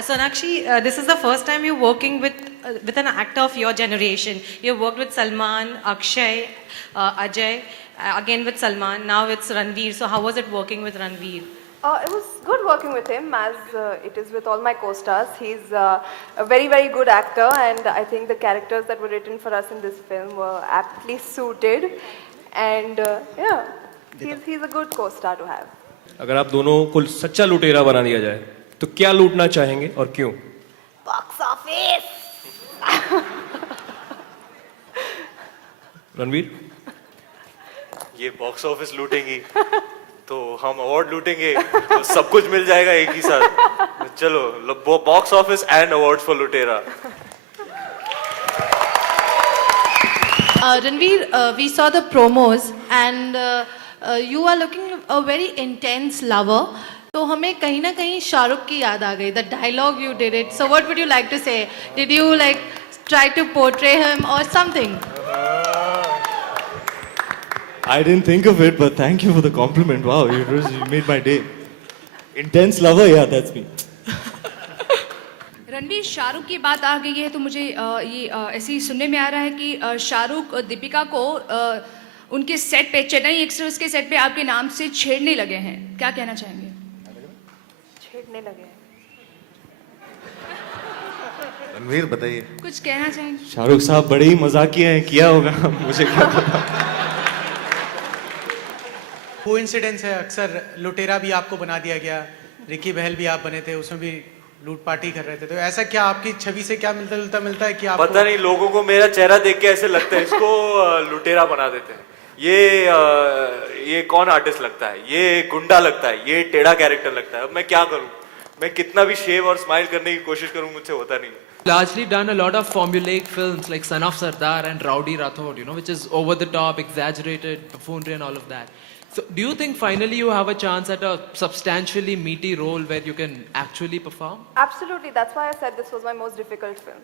Sonakshi, this is the first time you're working with an actor of your generation. You've worked with Salman, Akshay, Ajay, again with Salman, now it's Ranveer. So how was it working with Ranveer? It was good working with him, as it is with all my co-stars. He's a very, very good actor, and I think the characters that were written for us in this film were aptly suited. And yeah, he's a good co-star to have. अगर आप दोनों को सच्चा लुटेरा बना दिया जाए तो क्या लूटना चाहेंगे और क्यों? Box office. रणवीर? ये बॉक्स ऑफिस लूटेंगी तो हम अवार्ड लूटेंगे तो सब कुछ मिल जाएगा एक ही साथ. चलो box office and award for लुटेरा. Ranveer, we saw the promos and you are looking a very intense lover. तो हमें कहीं ना कहीं शाहरुख की याद आ गई. The dialogue you did it. So what would you like to say? Did you like try to portray him or something? I didn't think of it, but thank you for the compliment. Wow, you made my day. Intense lover, yeah, that's me. Ranveer, Shahrukh की बात आ गई है तो मुझे ये ऐसे ही सुनने में आ रहा है कि शाहरुख दीपिका को उनके सेट पे, चेन्नई एक्सप्रेस के सेट पे आपके नाम से छेड़ने लगे हैं. क्या कहना चाहेंगे? छेड़ने लगे हैं. रणवीर बताइए. कुछ कहना चाहेंगे? शाहरुख साहब बड़े ही मजाकिया हैं, किया होगा, मुझे क्या पता. कोइंसिडेंस है, अक्सर लुटेरा भी आपको बना दिया गया, रिकी बहल भी आप बने थे, उसमें भी लूट पार्टी कर रहे थे. तो ऐसा क्या आपकी छवि से क्या मिलता है कि आप? पता नहीं, लोगों को मेरा चेहरा देख के ऐसे लगता है इसको लुटेरा बना देते हैं. ये कौन आर्टिस्ट लगता है, ये गुंडा लगता है, ये टेढ़ा कैरेक्टर लगता है. अब मैं क्या करूं? मैं कितना भी शेव और स्माइल करने की कोशिश करूं, मुझसे होता नहीं. Largely done a lot of formulaic films like Son of Sardar and Rowdy Rathod, which is over the top, exaggerated, buffoonery and all of that. So do you think finally you have a chance at a substantially meaty role where you can actually perform? Absolutely, that's why I said this was my most difficult film.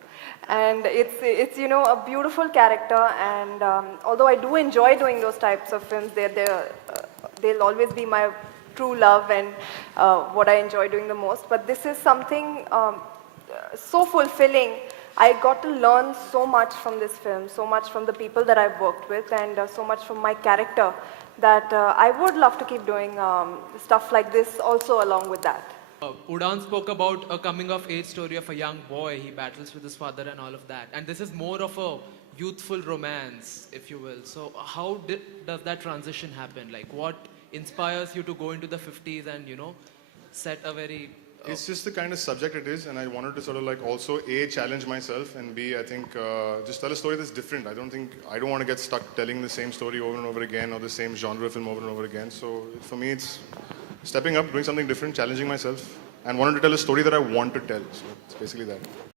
And it's a beautiful character, and although I do enjoy doing those types of films, they'll always be my true love and what I enjoy doing the most. But this is something so fulfilling. I got to learn so much from this film, so much from the people that I've worked with, and so much from my character, that I would love to keep doing stuff like this also along with that. Udaan spoke about a coming-of-age story of a young boy. He battles with his father and all of that. And this is more of a youthful romance, if you will. So how does that transition happen? Like, what inspires you to go into the 50s and, set a very... It's just the kind of subject it is, and I wanted to sort of like also A, challenge myself, and B, I think just tell a story that's different. I don't want to get stuck telling the same story over and over again, or the same genre film over and over again. So for me, it's stepping up, doing something different, challenging myself, and wanted to tell a story that I want to tell. So it's basically that.